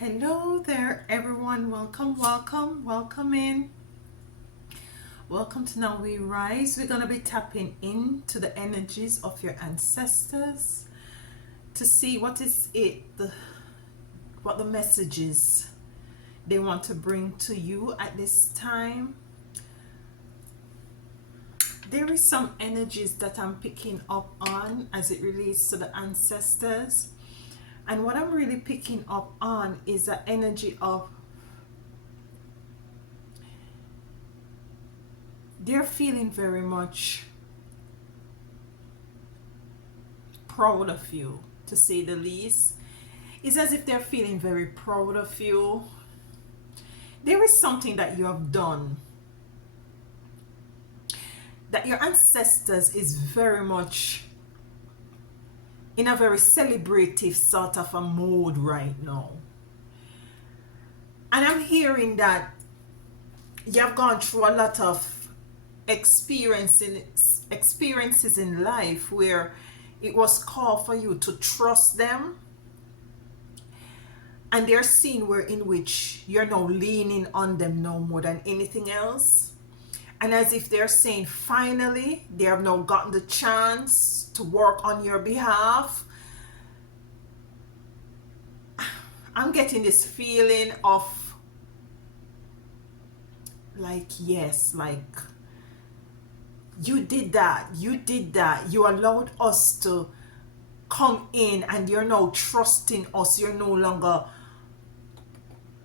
Hello there, everyone. Welcome in. Welcome to Now We Rise. We're going to be tapping into the energies of your ancestors to see what the messages they want to bring to you at this time. There is some energies that I'm picking up on as it relates to the ancestors. And what I'm really picking up on is the energy of they're feeling very much proud of you, to say the least. It's as if they're feeling very proud of you. There is something that you have done that your ancestors is very much in a very celebrative sort of a mode right now. And I'm hearing that you have gone through a lot of experiences in life where it was called for you to trust them, and they're seeing where in which you're now leaning on them no more than anything else. And as if they're saying finally they have now gotten the chance to work on your behalf. I'm getting this feeling of like, yes, like you did that, you allowed us to come in, and you're now trusting us. You're no longer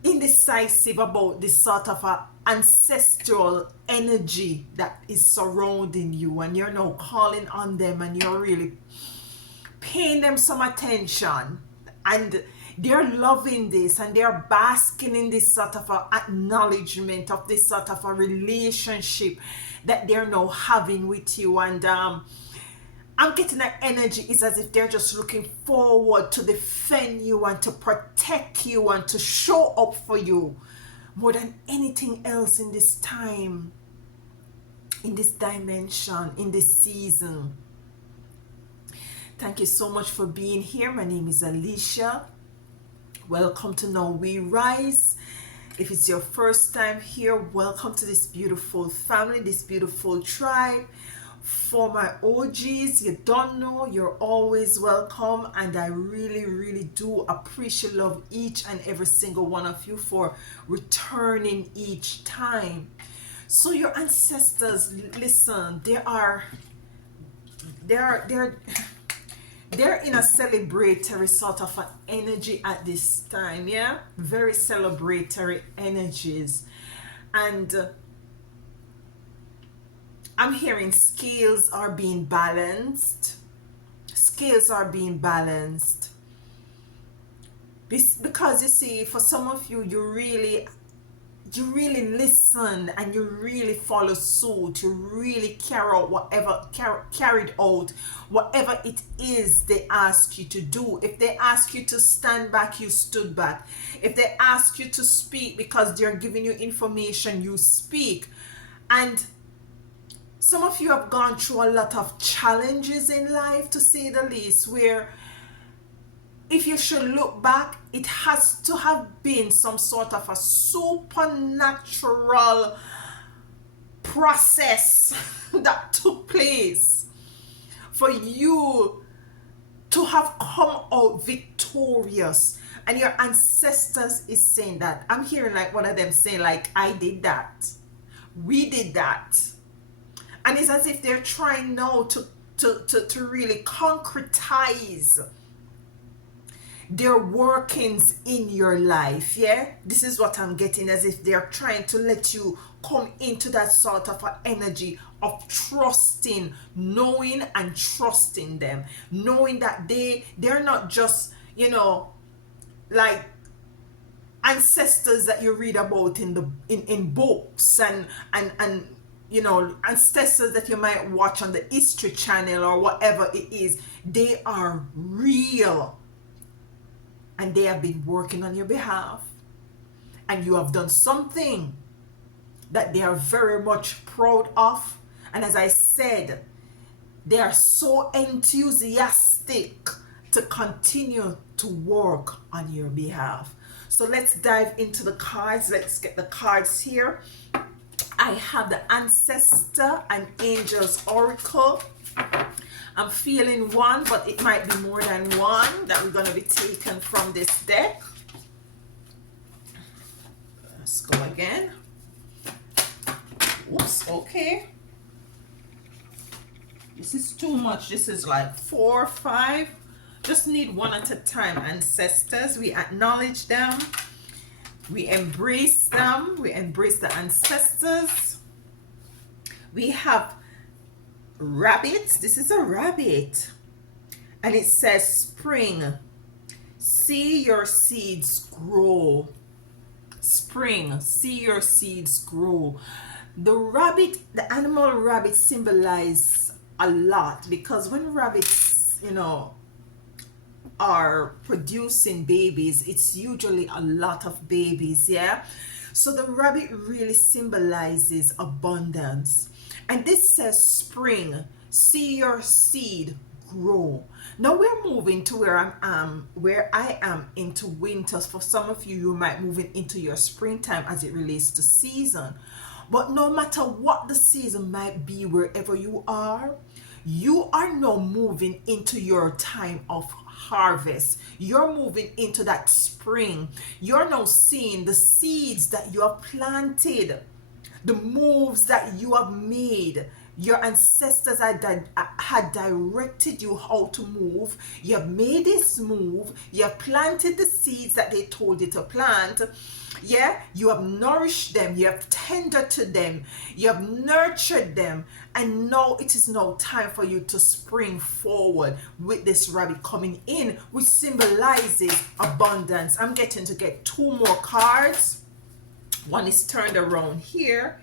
indecisive about this sort of a ancestral energy that is surrounding you, and you're now calling on them, and you're really paying them some attention, and they're loving this, and they're basking in this sort of a acknowledgement of this sort of a relationship that they're now having with you. And I'm getting that energy is as if they're just looking forward to defend you and to protect you and to show up for you more than anything else in this time, in this dimension, in this season. Thank you so much for being here. My name is Alicia. Welcome to Now We Rise. If it's your first time here, welcome to this beautiful family, this beautiful tribe. For my OGs, you don't know, you're always welcome, and I really do appreciate, love each and every single one of you for returning each time. So your ancestors, listen, they're in a celebratory sort of an energy at this time, yeah? Very celebratory energies. And I'm hearing scales are being balanced. Scales are being balanced. Because you see, for some of you, you really listen, and you really follow suit. You really carried out whatever it is they ask you to do. If they ask you to stand back, you stood back. If they ask you to speak because they're giving you information, you speak. And some of you have gone through a lot of challenges in life, to say the least, where if you should look back, it has to have been some sort of a supernatural process that took place for you to have come out victorious. And your ancestors is saying that. I'm hearing like one of them saying like, I did that. We did that. And it's as if they're trying now to really concretize their workings in your life. Yeah, this is what I'm getting, as if they're trying to let you come into that sort of an energy of trusting, knowing and trusting them, knowing that they're not just, like ancestors that you read about in books and ancestors that you might watch on the History Channel or whatever it is. They are real, and they have been working on your behalf, and you have done something that they are very much proud of. And as I said, they are so enthusiastic to continue to work on your behalf. So let's dive into the cards. Let's get the cards here. I have the Ancestor and Angels Oracle. I'm feeling one, but it might be more than one that we're going to be taken from this deck. Let's go again. Oops, okay. This is too much. This is like 4 or 5. Just need one at a time. Ancestors, we acknowledge them. We embrace them. We embrace the ancestors. We have rabbits. This is a rabbit. And it says spring. See your seeds grow. Spring. See your seeds grow. The rabbit, the animal rabbit symbolize a lot, because when rabbits, you know, are producing babies, it's usually a lot of babies, yeah. So the rabbit really symbolizes abundance. And this says spring, see your seed grow. Now we're moving to where I am into winters. For some of you, you might move into your springtime as it relates to season. But no matter what the season might be, wherever you are now moving into your time of harvest. You're moving into that spring. You're now seeing the seeds that you have planted, the moves that you have made. Your ancestors had directed you how to move. You have made this move. You have planted the seeds that they told you to plant. Yeah, you have nourished them. You have tended to them. You have nurtured them. And now it is now time for you to spring forward with this rabbit coming in, which symbolizes abundance. I'm getting to get 2 more cards. One is turned around here.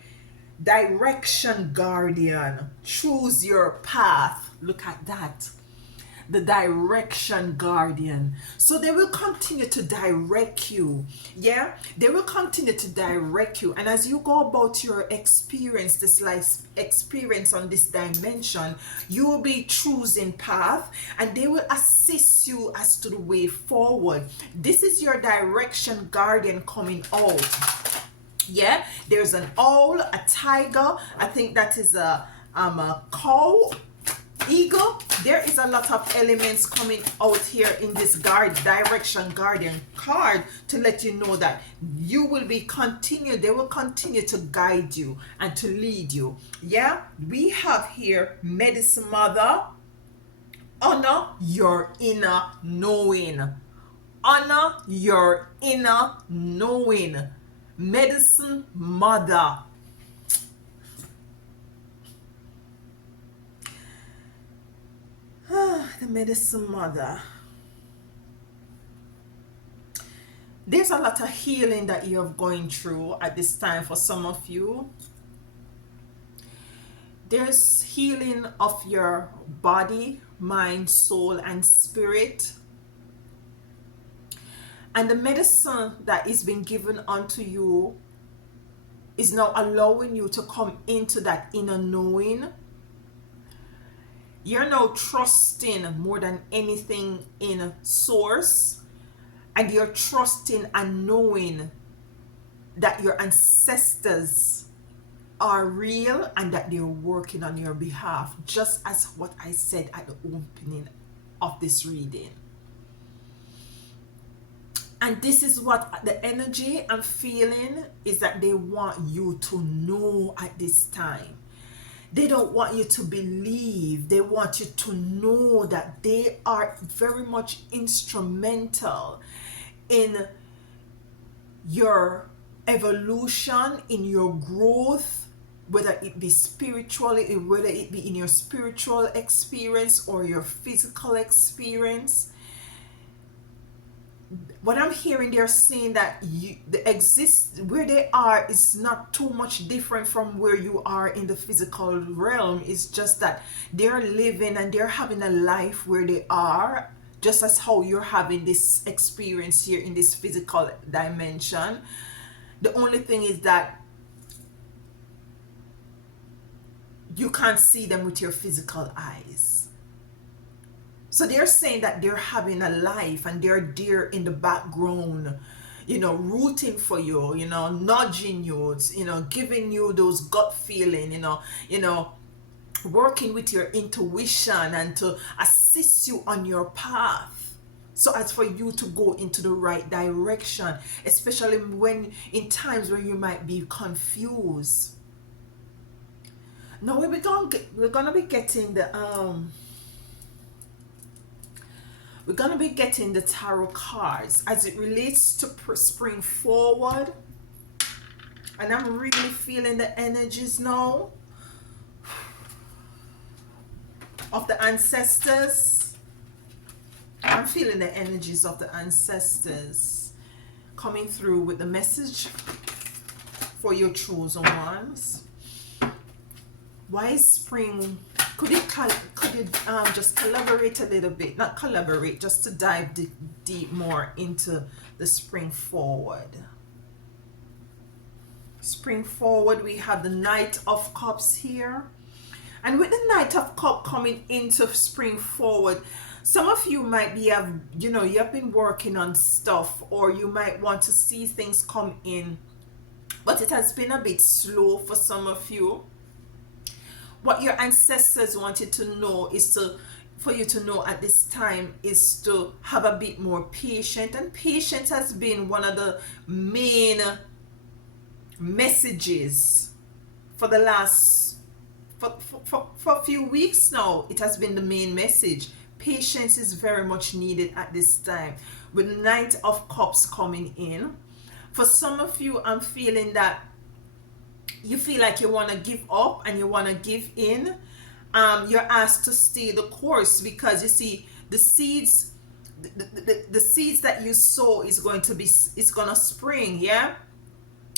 Direction Guardian. Choose your path. Look at that. The Direction Guardian. So they will continue to direct you. Yeah, they will continue to direct you. And as you go about your experience, this life experience on this dimension, you will be choosing path, and they will assist you as to the way forward. This is your Direction Guardian coming out. Yeah, there's an owl, a tiger. I think that is a cow, eagle. There is a lot of elements coming out here in this Direction Guardian card to let you know that you will be continued. They will continue to guide you and to lead you. Yeah, we have here Medicine Mother. Honor your inner knowing. Honor your inner knowing. Medicine Mother. The Medicine Mother. There's a lot of healing that you're going through at this time for some of you. There's healing of your body, mind, soul, and spirit. And the medicine that is being given unto you is now allowing you to come into that inner knowing. You're now trusting more than anything in Source. And you're trusting and knowing that your ancestors are real and that they're working on your behalf. Just as what I said at the opening of this reading. And this is what the energy I'm feeling is, that they want you to know at this time. They don't want you to believe. They want you to know that they are very much instrumental in your evolution, in your growth, whether it be spiritually, whether it be in your spiritual experience or your physical experience. What I'm hearing, they're saying that where they are is not too much different from where you are in the physical realm. It's just that they're living and they're having a life where they are, just as how you're having this experience here in this physical dimension. The only thing is that you can't see them with your physical eyes. So they're saying that they're having a life and they're there in the background, rooting for you, nudging you, giving you those gut feeling, working with your intuition and to assist you on your path, so as for you to go into the right direction, especially when in times where you might be confused. Now we're gonna be getting the tarot cards as it relates to spring forward, and I'm really feeling the energies now of the ancestors. I'm feeling the energies of the ancestors coming through with the message for your chosen ones. Why is spring? Could you just collaborate a little bit? Not collaborate, just to dive deep more into the spring forward. Spring forward, we have the Knight of Cups here. And with the Knight of Cups coming into spring forward, some of you might be you have been working on stuff, or you might want to see things come in, but it has been a bit slow for some of you. What your ancestors wanted to know is for you to know at this time is to have a bit more patience, and patience has been one of the main messages for the last for a few weeks now. It has been the main message. Patience is very much needed at this time with Knight of Cups coming in. For some of you, I'm feeling that you feel like you want to give up and you want to give in. You're asked to stay the course, because you see the seeds, the seeds that you sow is going to spring. Yeah,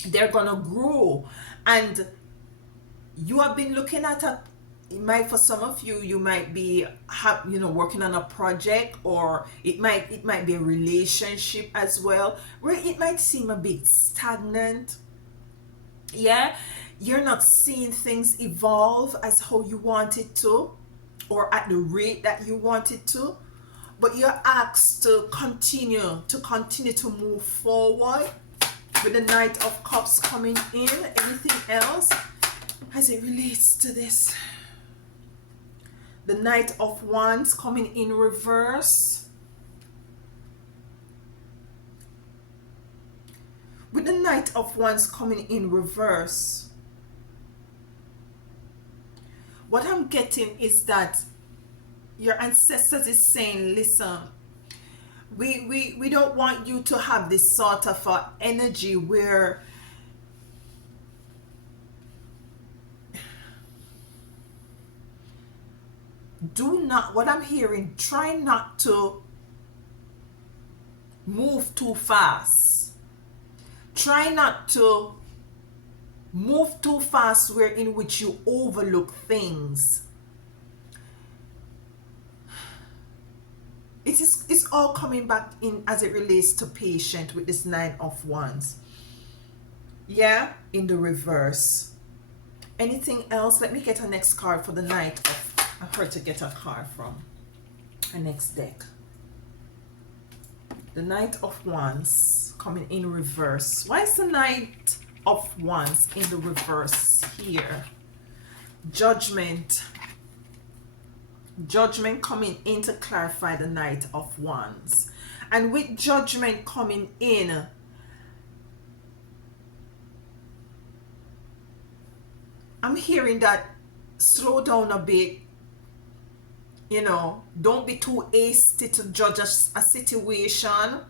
they're gonna grow, and you have been looking at for some of you, you might be working on a project, or it might be a relationship as well, where it might seem a bit stagnant. Yeah, you're not seeing things evolve as how you want it to, or at the rate that you want it to, but you're asked to continue to move forward with the Knight of Cups coming in. Anything else as it relates to this? The Knight of Wands coming in reverse. With the Knight of Wands coming in reverse, what I'm getting is that your ancestors is saying, listen, we don't want you to have this sort of energy where what I'm hearing, try not to move too fast. Try not to move too fast where in which you overlook things. It's all coming back in as it relates to patience with this Nine of Wands. Yeah, in the reverse. Anything else? Let me get a next card for the Knight of... I've heard to get a card from a next deck. The Knight of Wands coming in reverse. Why is the Knight of Wands in the reverse here? Judgment. Judgment coming in to clarify the Knight of Wands. And with Judgment coming in, I'm hearing that slow down a bit. Don't be too hasty to judge a situation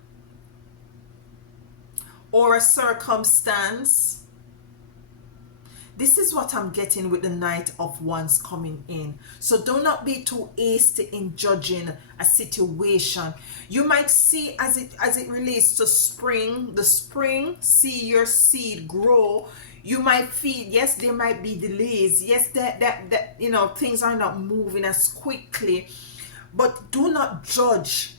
or a circumstance. This is what I'm getting with the Knight of Wands coming in. So do not be too hasty in judging a situation. You might see as it relates to spring, see your seed grow. You might feel, yes, there might be delays. Yes, that things are not moving as quickly. But do not judge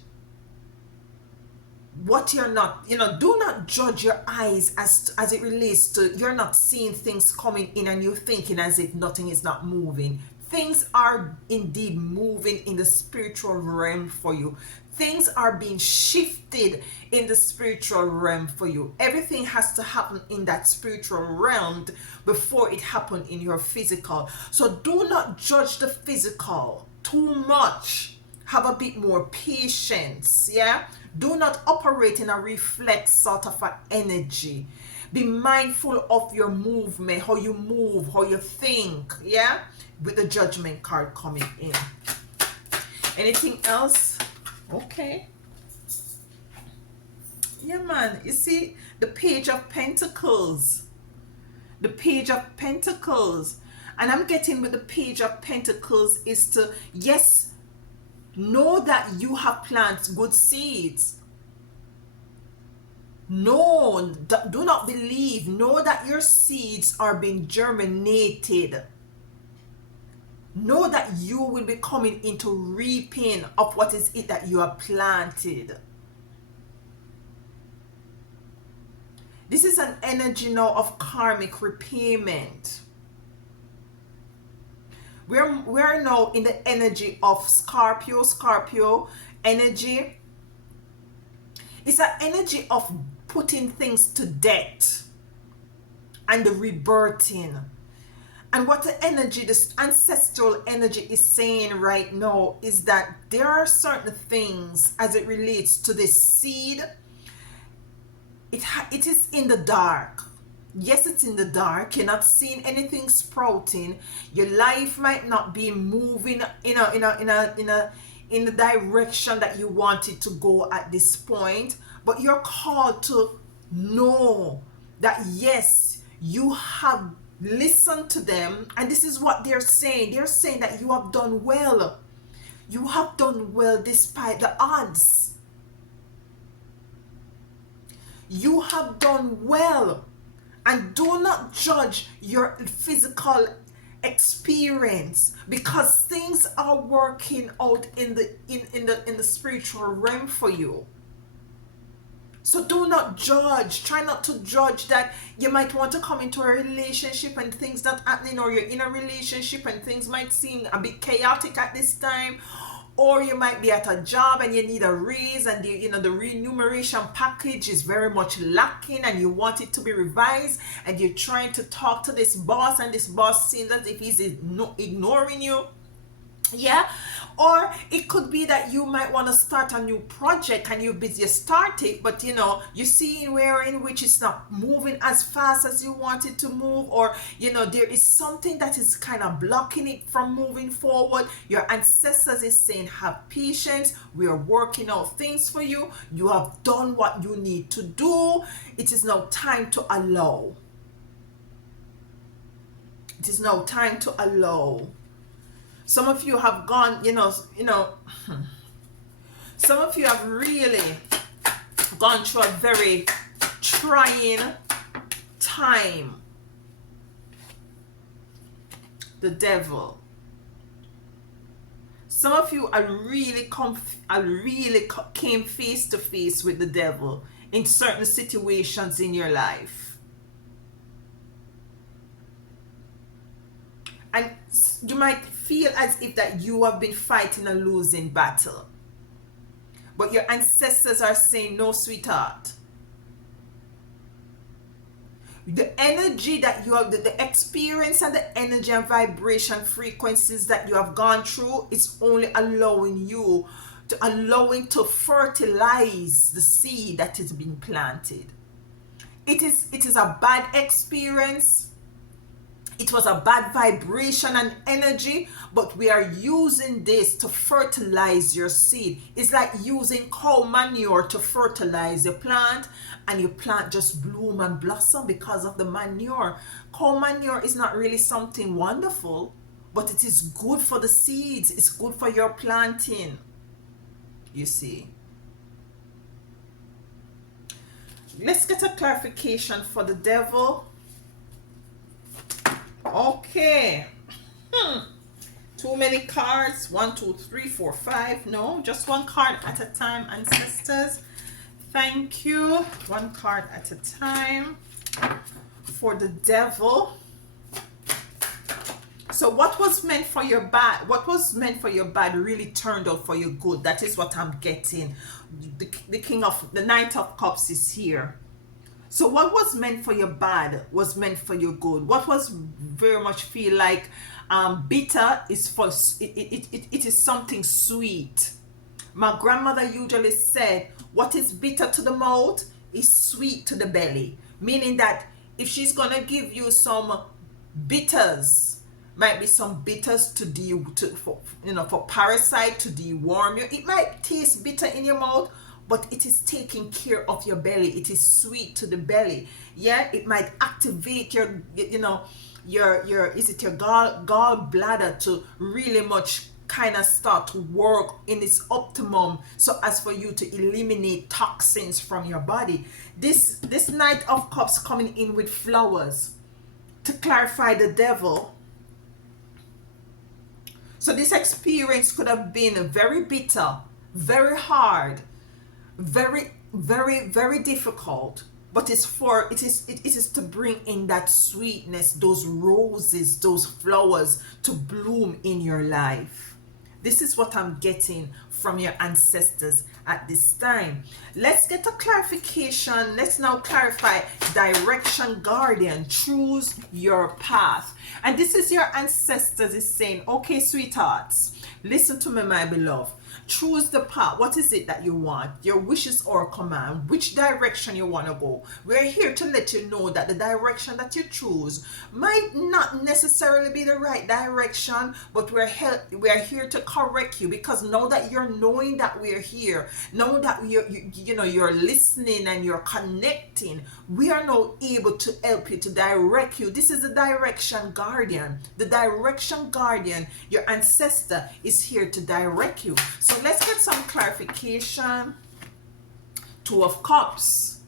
what you're not, do not judge your eyes as it relates to you're not seeing things coming in and you're thinking as if nothing is not moving. Things are indeed moving in the spiritual realm for you. things are being shifted in the spiritual realm for you. Everything has to happen in that spiritual realm before it happen in your physical. So do not judge the physical too much. Have a bit more patience. Yeah, do not operate in a reflex sort of an energy. Be mindful of your movement, how you move, how you think. Yeah, with the judgment card coming in. Anything else? Okay. Yeah, man. You see the Page of Pentacles. The Page of Pentacles. And I'm getting with the Page of Pentacles is to, yes, know that you have planted good seeds. No, do not believe. Know that your seeds are being germinated. Know that you will be coming into reaping of what is it that you have planted. This is an energy now of karmic repayment. We're now in the energy of Scorpio. Scorpio energy. It's an energy of putting things to death and the rebirthing. And what the energy, this ancestral energy is saying right now is that there are certain things as it relates to this seed. It is in the dark. Yes, it's in the dark. You're not seeing anything sprouting. Your life might not be moving in the direction that you want it to go at this point. But you're called to know that yes, you have listened to them, and this is what they're saying. They're saying that you have done well. You have done well despite the odds. You have done well. And do not judge your physical experience, because things are working out in the spiritual realm for you. So do not judge. Try not to judge that you might want to come into a relationship and things not happening, or you're in a relationship and things might seem a bit chaotic at this time. Or you might be at a job and you need a raise, and the remuneration package is very much lacking and you want it to be revised, and you're trying to talk to this boss and this boss seems as if he's ignoring you. Yeah, or it could be that you might want to start a new project and you're busy starting, but you see where in which it's not moving as fast as you want it to move, or there is something that is kind of blocking it from moving forward. Your ancestors is saying, have patience, we are working out things for you. You have done what you need to do. It is now time to allow. It is now time to allow. Some of you have gone, some of you have really gone through a very trying time. The devil. Some of you are really came face to face with the devil in certain situations in your life. And you might feel as if that you have been fighting a losing battle. But your ancestors are saying, no, sweetheart. The energy that you have, the experience and the energy and vibration frequencies that you have gone through is only allowing to fertilize the seed that has been planted. It is a bad experience. It was a bad vibration and energy, but we are using this to fertilize your seed. It's like using cow manure to fertilize your plant, and your plant just bloom and blossom because of the manure. Cow manure is not really something wonderful, but it is good for the seeds. It's good for your planting. You see. Let's get a clarification for the devil. Okay. Too many cards. 1, 2, 3, 4, 5. No, just one card at a time, ancestors. Thank you. One card at a time for the devil. So what was meant for your bad, what was meant for your bad really turned out for your good. That is what I'm getting. The king of the knight of cups is here. So what was meant for your bad was meant for your good. What was very much feel like bitter is for it is something sweet. My grandmother usually said, what is bitter to the mouth is sweet to the belly. Meaning that if she's gonna give you some bitters, might be some bitters to for, for parasite to deworm you. It might taste bitter in your mouth, but it is taking care of your belly. It is sweet to the belly. Yeah, it might activate your, your is it your gallbladder to really much kind of start to work in its optimum, so as for you to eliminate toxins from your body. This knight of cups coming in with flowers to clarify the devil. So this experience could have been very bitter, very hard, very, very, very difficult, but it is to bring in that sweetness, those roses, those flowers to bloom in your life. This is what I'm getting from your ancestors at this time. Let's get a clarification. Let's now clarify direction, guardian. Choose your path. And this is your ancestors is saying, okay, sweethearts, listen to me, my beloved. Choose the path. What is it that you want? Your wishes or command. Which direction you want to go. We're here to let you know that the direction that you choose might not necessarily be the right direction, but we're here to correct you, because now that you're knowing that we're here, now that you're listening and you're connecting, we are now able to help you, to direct you. This is the direction guardian. The direction guardian, your ancestor, is here to direct you. So let's get some clarification. Two of Cups.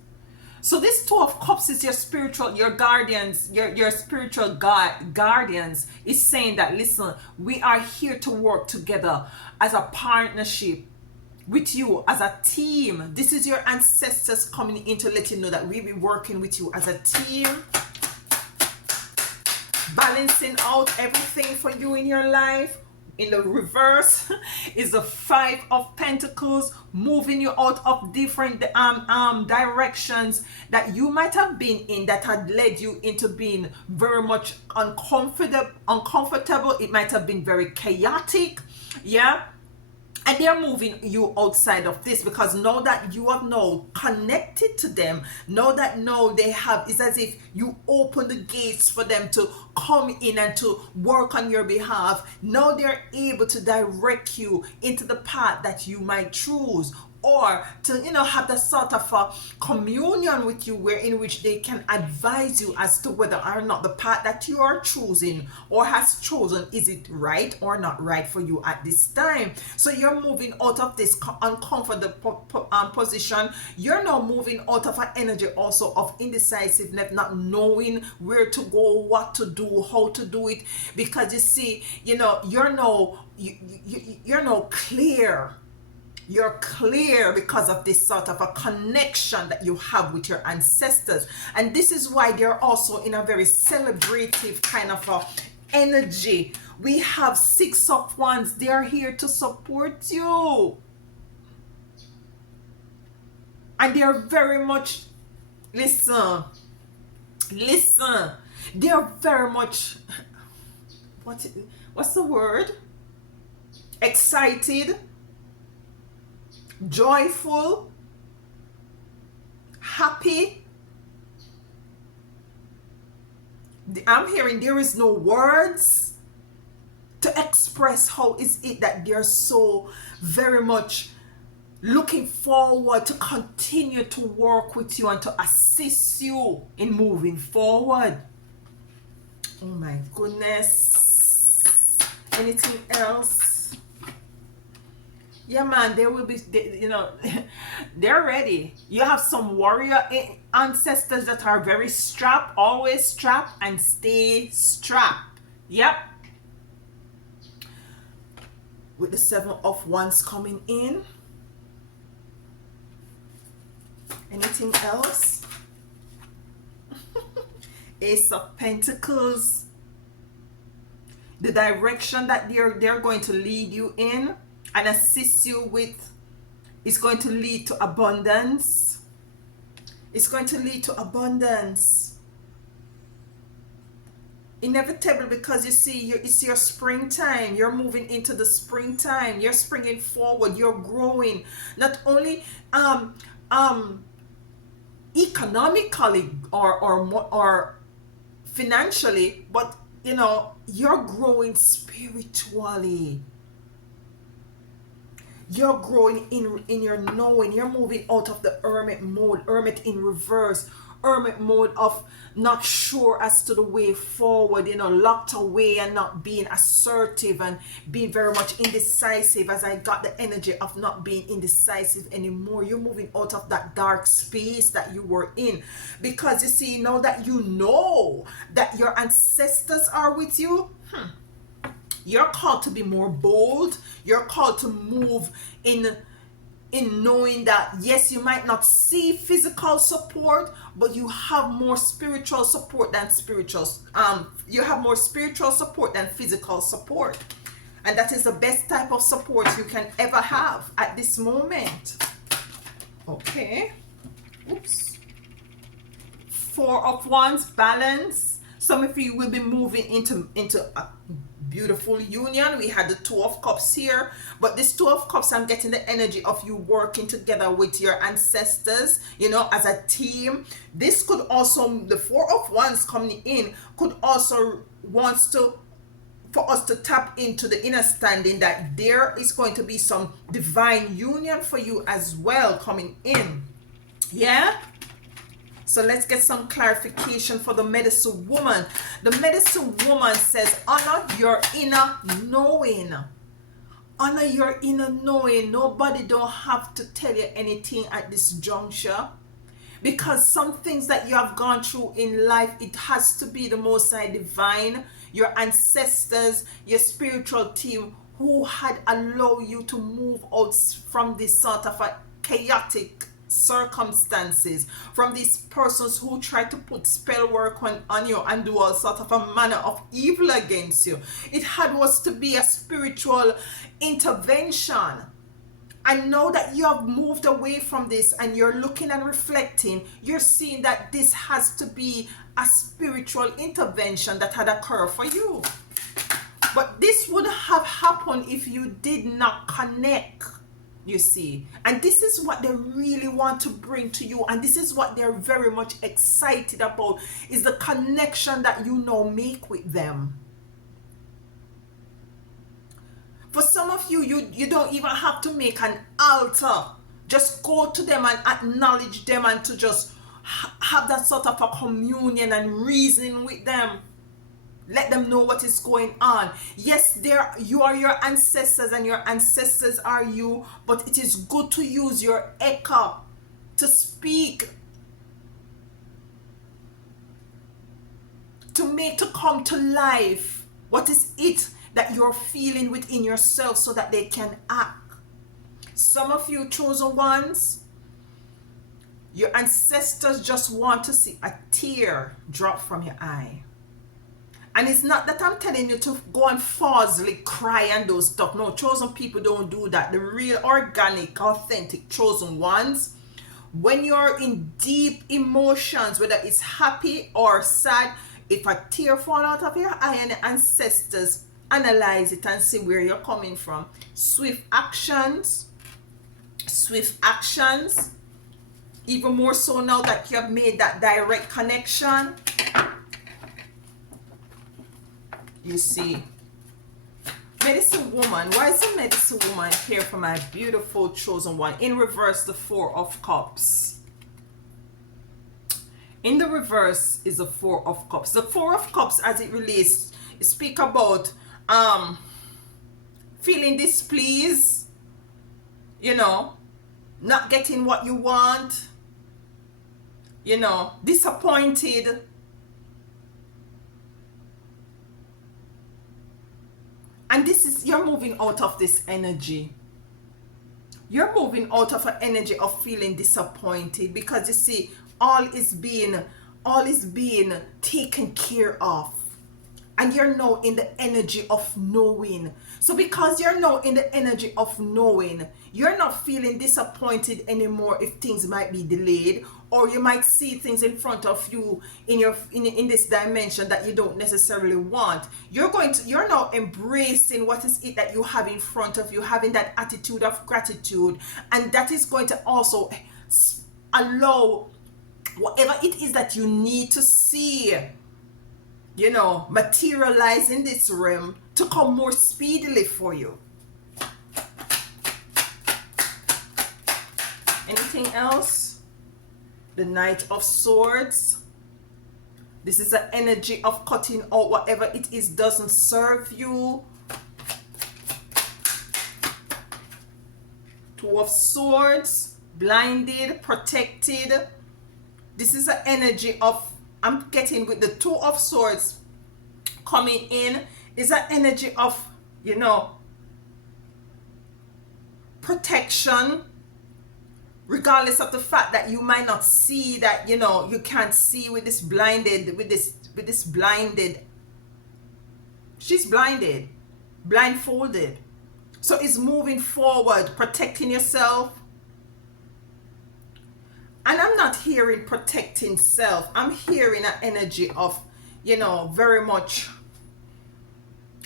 So this Two of Cups is your spiritual, your guardians, your spiritual guardians is saying that, listen, we are here to work together as a partnership with you, as a team. This is your ancestors coming in to let you know that we'll be working with you as a team, balancing out everything for you in your life. In the reverse is the Five of Pentacles, moving you out of different directions that you might have been in, that had led you into being very much uncomfortable. It might have been very chaotic. Yeah. And they're moving you outside of this, because now that you have now connected to them, now they have, it's as if you open the gates for them to come in and to work on your behalf. Now they're able to direct you into the path that you might choose, or to have the sort of a communion with you, where in which they can advise you as to whether or not the path that you are choosing or has chosen, is it right or not right for you at this time. So you're moving out of this uncomfortable position. You're now moving out of an energy also of indecisiveness, not knowing where to go, what to do, how to do it, because you see, you're now clear. You're clear because of this sort of a connection that you have with your ancestors. And this is why they're also in a very celebrative kind of a energy. We have Six of Wands. They're here to support you. And they're very much, listen, they're very much, what's the word? Excited, joyful, happy. I'm hearing there is no words to express how is it that they're so very much looking forward to continue to work with you and to assist you in moving forward. Oh my goodness. Anything else? Yeah, man, they will be, they're ready. You have some warrior ancestors that are very strapped, always strapped, and stay strapped. Yep. With the Seven of Wands coming in. Anything else? Ace of Pentacles. the direction that they're going to lead you in and assist you with is going to lead to abundance. It's going to lead to abundance. Inevitable, because you see, it's your springtime. You're moving into the springtime. You're springing forward. You're growing. Not only economically or financially, but you know, you're growing spiritually. You're growing in your knowing. You're moving out of the hermit mode, hermit in reverse, hermit mode of not sure as to the way forward, you know, locked away and not being assertive and being very much indecisive, as I got the energy of not being indecisive anymore. You're moving out of that dark space that you were in, because you see, now that you know that your ancestors are with you, you're called to be more bold. You're called to move in knowing that yes, you might not see physical support, but you have more spiritual support than you have more spiritual support than physical support. And that is the best type of support you can ever have at this moment. Okay. Oops. 4 of Wands, balance. Some of you will be moving into a beautiful union. We had the 2 of Cups here, but this 2 of Cups, I'm getting the energy of you working together with your ancestors, you know, as a team. This could also, the 4 of Wands coming in could also wants to for us to tap into the inner standing that there is going to be some divine union for you as well coming in. Yeah. So let's get some clarification for the medicine woman. The medicine woman says, honor your inner knowing. Honor your inner knowing. Nobody don't have to tell you anything at this juncture. Because some things that you have gone through in life, it has to be the Most High Divine, your ancestors, your spiritual team, who had allowed you to move out from this sort of a chaotic circumstances, from these persons who try to put spell work on you and do all sort of a manner of evil against you. It had was to be a spiritual intervention. And now that you have moved away from this and you're looking and reflecting, you're seeing that this has to be a spiritual intervention that had occurred for you. But this would have happened if you did not connect, you see. And this is what they really want to bring to you, and this is what they're very much excited about, is the connection that you now make with them. For some of you, you don't even have to make an altar. Just go to them and acknowledge them, and to just have that sort of a communion and reason with them. Let them know what is going on. Yes, you are your ancestors and your ancestors are you, but it is good to use your echo to speak, to come to life. What is it that you're feeling within yourself, so that they can act? Some of you chosen ones, your ancestors just want to see a tear drop from your eye. And it's not that I'm telling you to go and falsely cry and those stuff. No, chosen people don't do that. The real, organic, authentic chosen ones, when you're in deep emotions, whether it's happy or sad, if a tear fall out of your eye and the ancestors analyze it and see where you're coming from, swift actions, even more so now that you have made that direct connection. You see, medicine woman, why is the medicine woman here for my beautiful chosen one? In reverse, the 4 of Cups. In the reverse is the 4 of Cups. The 4 of Cups, as it relates, speak about feeling displeased, you know, not getting what you want, you know, disappointed. And this is, you're moving out of this energy. You're moving out of an energy of feeling disappointed, because you see, all is being taken care of. And you're now in the energy of knowing. So because you're now in the energy of knowing, you're not feeling disappointed anymore if things might be delayed, or you might see things in front of you in this dimension that you don't necessarily want. You're now embracing what is it that you have in front of you, having that attitude of gratitude, and that is going to also allow whatever it is that you need to see, materialize in this realm to come more speedily for you. Anything else? The Knight of Swords. This is an energy of cutting out whatever it is doesn't serve you. Two of Swords. Blinded, protected. This is an energy of, I'm getting with the Two of Swords coming in, is an energy of, protection, regardless of the fact that you might not see that, you can't see with this blinded, she's blinded, blindfolded. So it's moving forward, protecting yourself. And I'm not hearing protecting self. I'm hearing an energy of, very much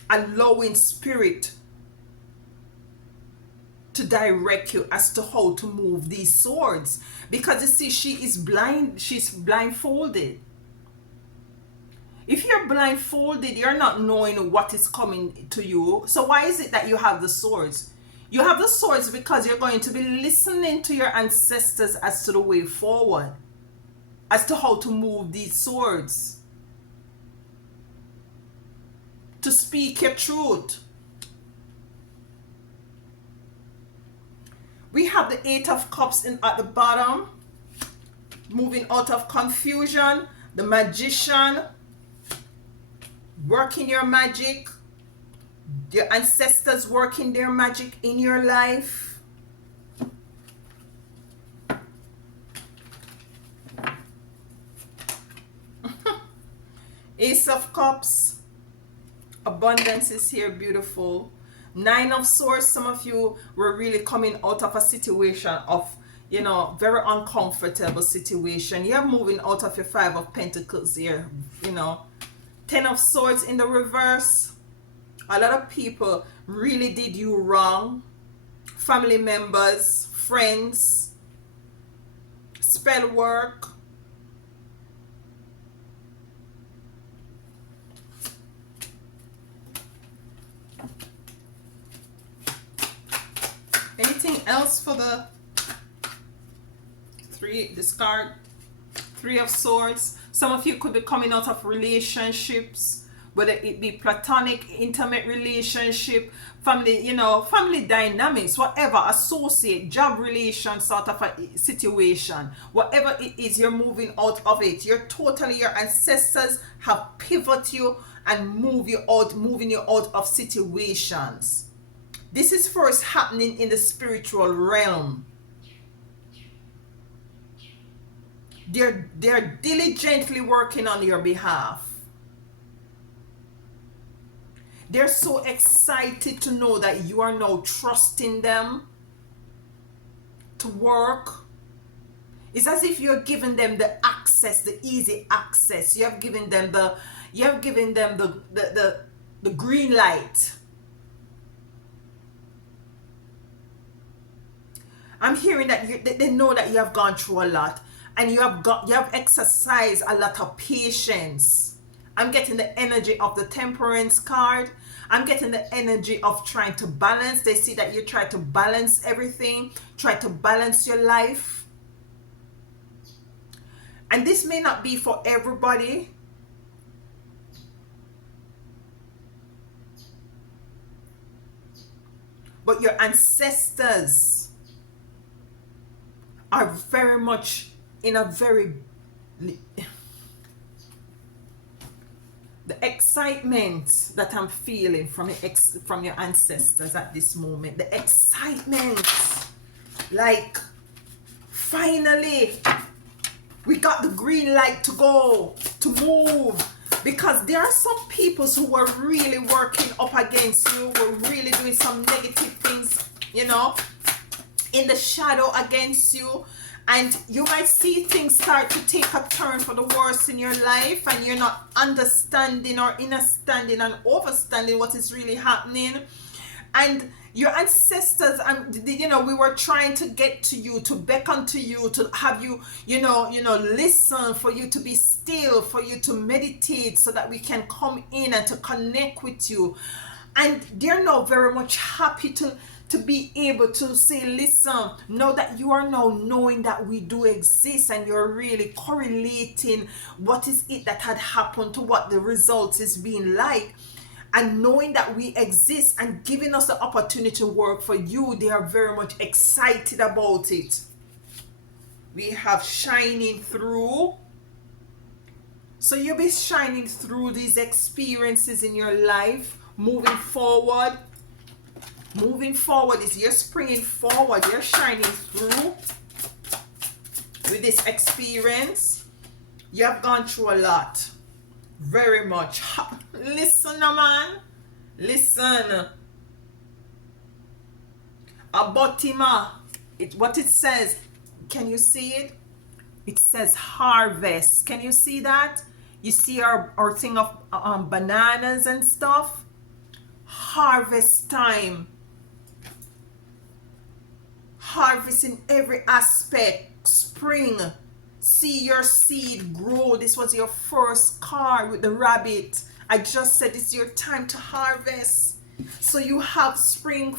allowing spirit to direct you as to how to move these swords. Because you see, she is blind, she's blindfolded. If you're blindfolded, you're not knowing what is coming to you. So why is it that you have the swords? You have the swords because you're going to be listening to your ancestors as to the way forward, as to how to move these swords, to speak your truth. We have the Eight of Cups at the bottom, moving out of confusion. The Magician, working your magic. Your ancestors working their magic in your life. Ace of Cups. Abundance is here, beautiful. Nine of Swords. Some of you were really coming out of a situation of, very uncomfortable situation. You're moving out of your Five of Pentacles here, Ten of Swords in the reverse. A lot of people really did you wrong. Family members, friends, spell work. Anything else for the discard? Three of Swords. Some of you could be coming out of relationships, whether it be platonic, intimate relationship, family, family dynamics, whatever, associate, job relation sort of a situation. Whatever it is, you're moving out of it. Your ancestors have pivoted you and moving you out of situations. This is first happening in the spiritual realm. They're diligently working on your behalf. They're so excited to know that you are now trusting them to work. It's as if you're giving them the access, the easy access. You have given them the green light. I'm hearing that they know that you have gone through a lot, and you have exercised a lot of patience. I'm getting the energy of the Temperance card. I'm getting the energy of trying to balance. They see that you try to balance everything, try to balance your life. And this may not be for everybody. But your ancestors are very much in a very... The excitement that I'm feeling from your ancestors at this moment, the excitement, like, finally, we got the green light to go, to move. Because there are some people who were really working up against you, were really doing some negative things, you know, in the shadow against you. And you might see things start to take a turn for the worse in your life, and you're not understanding or understanding and overstanding what is really happening. And your ancestors, you know, we were trying to get to you, to beckon to you, to have you, you know, listen, for you to be still, for you to meditate, so that we can come in and to connect with you. And they're now very much happy to be able to say, listen, know that you are now knowing that we do exist, and you're really correlating what is it that had happened to what the results is being like, and knowing that we exist and giving us the opportunity to work for you. They are very much excited about it. We have shining through. So you'll be shining through these experiences in your life, moving forward. Moving forward is you're springing forward, you're shining through with this experience. You have gone through a lot, very much. Listen, man, listen. Abotima, what it says, can you see it? It says harvest. Can you see that? You see our thing of bananas and stuff. Harvest time. Harvest in every aspect. Spring. See your seed grow. This was your first card with the rabbit. I just said it's your time to harvest. So you have spring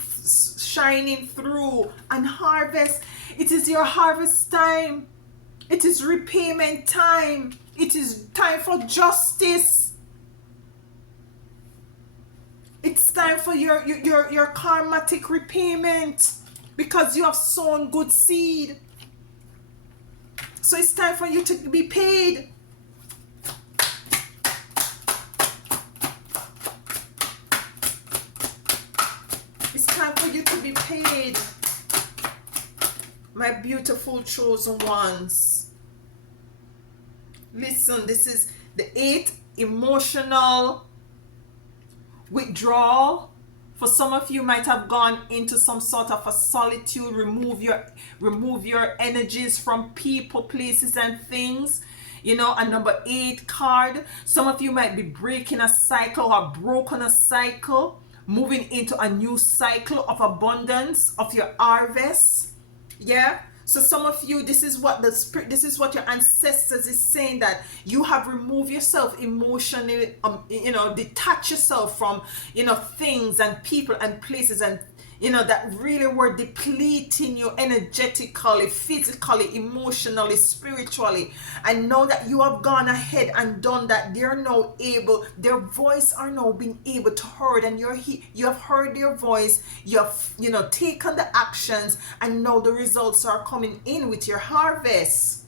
shining through and harvest. It is your harvest time. It is repayment time. It is time for justice. It's time for your karmatic repayment, because you have sown good seed. So it's time for you to be paid. It's time for you to be paid, my beautiful chosen ones. Listen, this is the 8th, emotional withdrawal. For some of you might have gone into some sort of a solitude, remove your energies from people, places and things. You know, a number 8 card. Some of you might be breaking a cycle or broken a cycle, moving into a new cycle of abundance of your harvest. Yeah. So some of you, this is what the spirit, this is what your ancestors is saying, that you have removed yourself emotionally, you know, detach yourself from, you know, things and people and places, and you know, that really were depleting you energetically, physically, emotionally, spiritually. And now that you have gone ahead and done that, they're now able, their voice are now being able to heard, and you have heard their voice, you have, you know, taken the actions, and now the results are coming in with your harvest.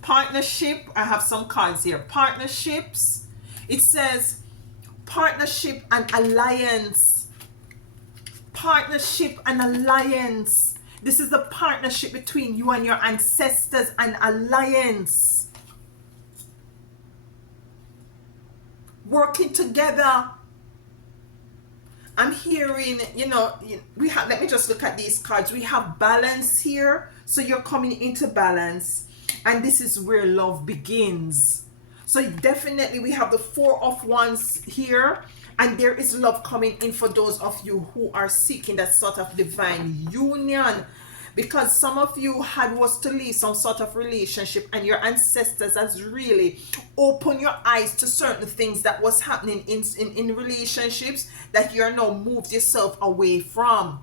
Partnership, I have some cards here. Partnerships, it says partnership and alliance. Partnership and alliance. This is the partnership between you and your ancestors, and alliance. Working together. I'm hearing, you know, we have, let me just look at these cards. We have balance here. So you're coming into balance. And this is where love begins. So definitely we have the 4 of Wands here, and there is love coming in for those of you who are seeking that sort of divine union, because some of you was to leave some sort of relationship, and your ancestors has really opened your eyes to certain things that was happening in relationships that you're now moved yourself away from,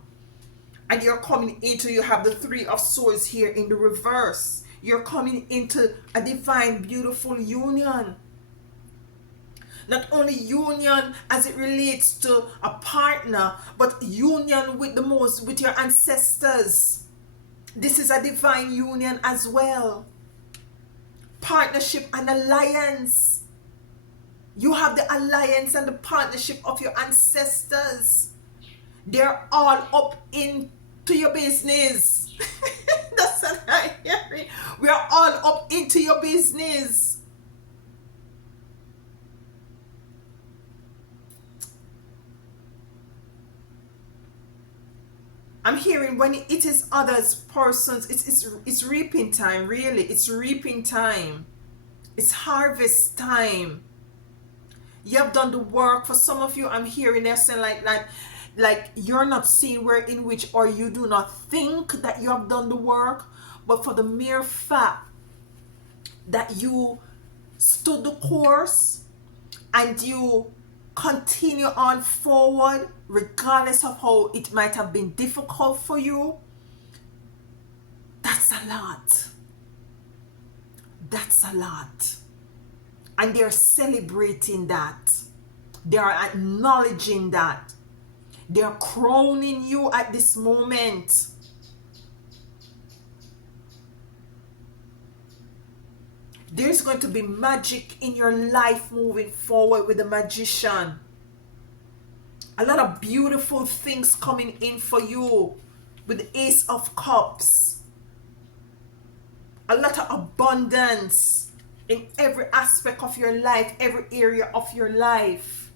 and you're coming into, you have the 3 of Swords here in the reverse. You're coming into a divine, beautiful union. Not only union as it relates to a partner, but union with your ancestors. This is a divine union as well. Partnership and alliance. You have the alliance and the partnership of your ancestors. They're all up into your business. That's what I'm hearing. We are all up into business. I'm hearing when it is others persons, it's reaping time, really. It's reaping time. It's harvest time. You have done the work. For some of you, I'm hearing they're saying like you're not seeing where in which, or you do not think that you have done the work, but for the mere fact that you stood the course and you continue on forward regardless of how it might have been difficult for you, that's a lot. That's a lot. And they're celebrating that. They are acknowledging that. They're crowning you at this moment. There's going to be magic in your life moving forward with the magician. A lot of beautiful things coming in for you with the Ace of Cups. A lot of abundance in every aspect of your life, every area of your life.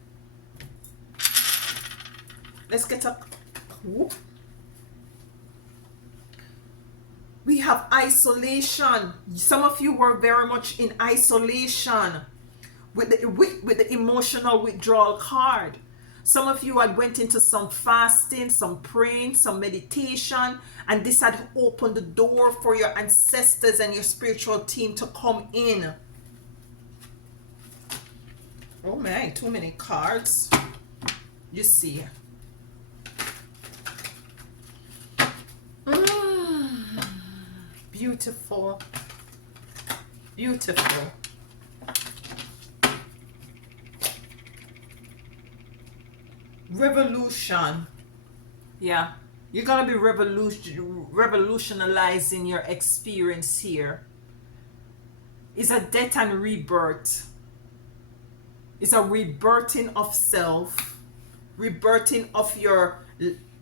Let's get a... Whoop. We have isolation. Some of you were very much in isolation with the emotional withdrawal card. Some of you had went into some fasting, some praying, some meditation, and this had opened the door for your ancestors and your spiritual team to come in. Oh my, too many cards. You see. Beautiful. Beautiful. Revolution. Yeah. You're going to be revolutionizing your experience here. It's a death and rebirth. It's a rebirthing of self. Rebirthing of your,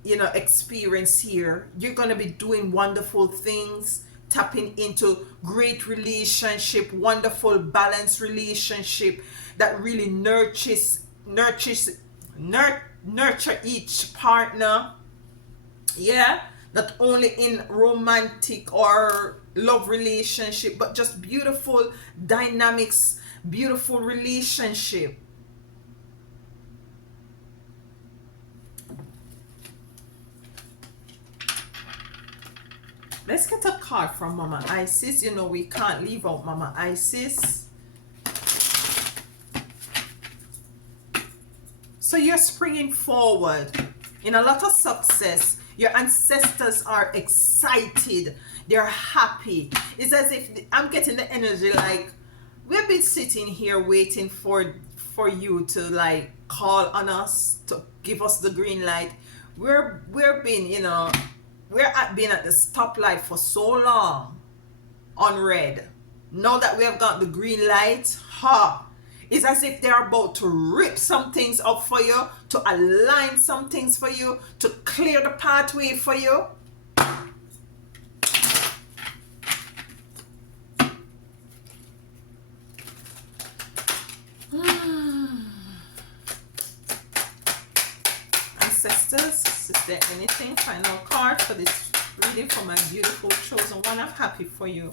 experience here. You're going to be doing wonderful things. Tapping into great relationship, wonderful balanced relationship that really nurture each partner. Yeah, not only in romantic or love relationship, but just beautiful dynamics, beautiful relationship. Let's get a card from Mama Isis. We can't leave out Mama Isis. So you're springing forward in a lot of success. Your ancestors are excited. They're happy. It's as if I'm getting the energy like we've been sitting here waiting for you to like call on us, to give us the green light. We're being, been at the stoplight for so long on red. Now that we have got the green light, it's as if they're about to rip some things up for you, to align some things for you, to clear the pathway for you. Ancestors, is there anything? Final card for this reading for my beautiful chosen one. I'm happy for you.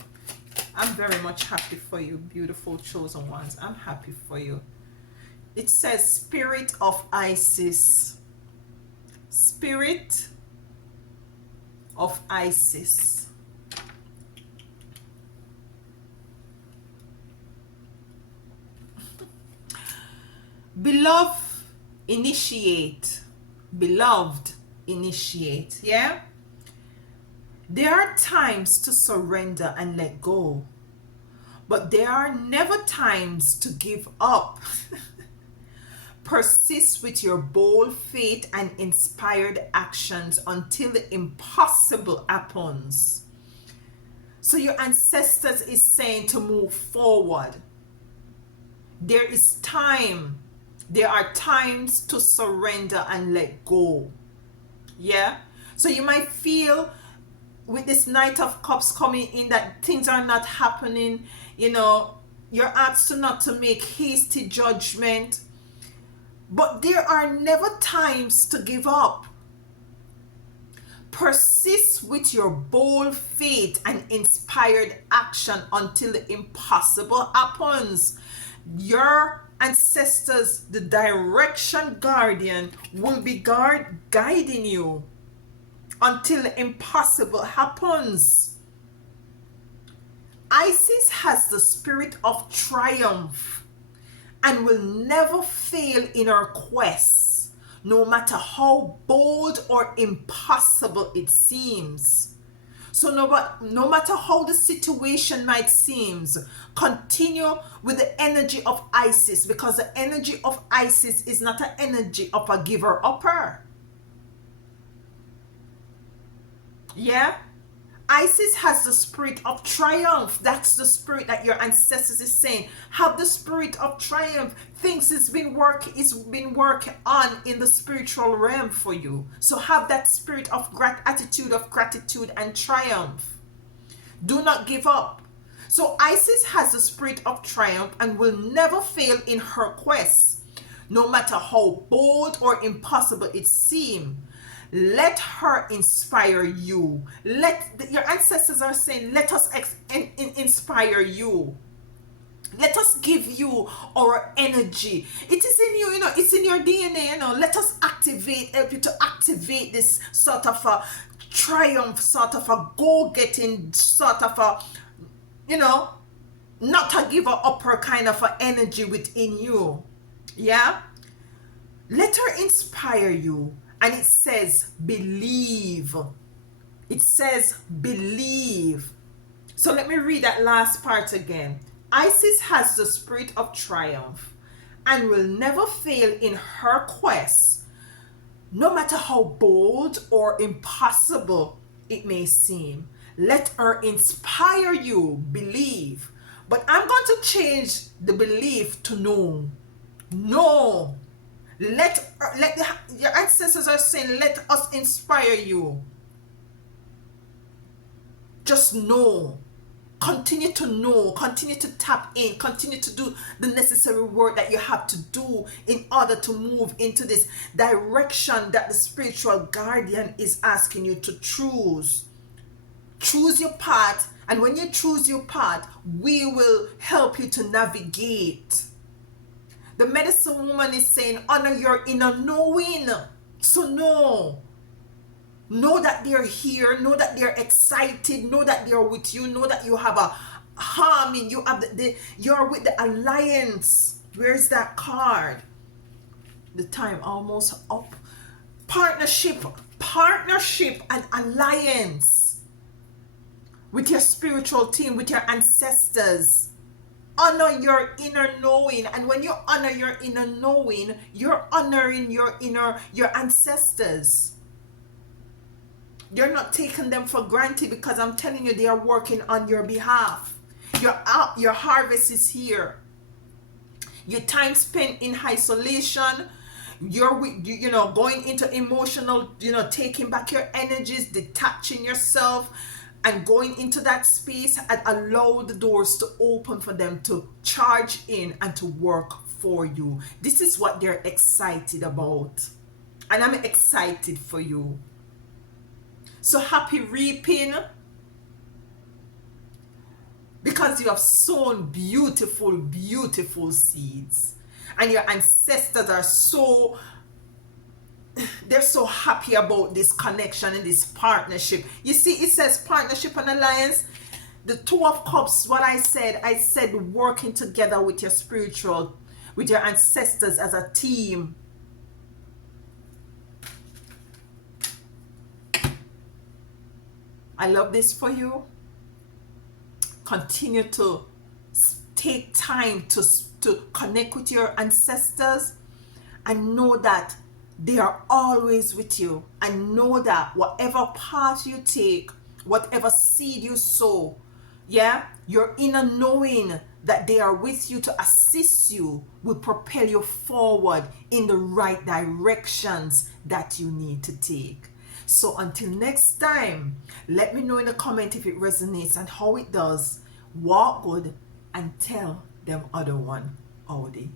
I'm very much happy for you, beautiful chosen ones. I'm happy for you. It says Spirit of Isis. Spirit of Isis. Beloved, initiate. Beloved, initiate. Yeah? There are times to surrender and let go, but there are never times to give up. Persist with your bold faith and inspired actions until the impossible happens. So your ancestors is saying to move forward. There is time. There are times to surrender and let go. Yeah? So you might feel with this Knight of Cups coming in that things are not happening, You're asked to not to make hasty judgment. But there are never times to give up. Persist with your bold faith and inspired action until the impossible happens. Your ancestors, the direction guardian, will be guiding you until the impossible happens. Isis has the spirit of triumph and will never fail in her quest, no matter how bold or impossible it seems. So no matter how the situation might seem, continue with the energy of Isis, because the energy of Isis is not an energy of a giver-upper. Yeah? Isis has the spirit of triumph. That's the spirit that your ancestors is saying. Have the spirit of triumph. Things it's been working on in the spiritual realm for you. So have that spirit of attitude of gratitude and triumph. Do not give up. So Isis has the spirit of triumph and will never fail in her quest, no matter how bold or impossible it seems. Let her inspire you. Your ancestors are saying, let us inspire you. Let us give you our energy. It is in you, it's in your DNA, Let us help you to activate this sort of a triumph, sort of a go-getting, sort of a, not a giver-upper kind of a energy within you. Yeah? Let her inspire you. And it says, believe. It says, believe. So let me read that last part again. Isis has the spirit of triumph and will never fail in her quest, no matter how bold or impossible it may seem. Let her inspire you, believe. But I'm going to change the belief to know. No. Your ancestors are saying, let us inspire you. Just know. Continue to know. Continue to tap in. Continue to do the necessary work that you have to do in order to move into this direction that the spiritual guardian is asking you to choose. Choose your path. And when you choose your path, we will help you to navigate. The medicine woman is saying, honor your inner knowing. So know that they're here, know that they're excited, know that they're with you, know that you have a harmony, you're with the alliance. Where's that card? The time almost up. Partnership and alliance with your spiritual team, with your ancestors. Honor your inner knowing, and when you honor your inner knowing, you're honoring your ancestors. You're not taking them for granted, because I'm telling you, they are working on your behalf. Your harvest is here. Your time spent in isolation, you're going into emotional, taking back your energies, detaching yourself, and going into that space, and allow the doors to open for them to charge in and to work for you. This is what they're excited about. And I'm excited for you. So happy reaping, because you have sown beautiful, beautiful seeds. And your ancestors are they're so happy about this connection and this partnership. You see, it says partnership and alliance. The Two of Cups, what I said working together with your ancestors as a team. I love this for you. Continue to take time to connect with your ancestors, and know that they are always with you, and know that whatever path you take, whatever seed you sow, your inner knowing that they are with you to assist you will propel you forward in the right directions that you need to take. So until next time, let me know in the comment if it resonates and how it does. Walk good and tell them other one Audi.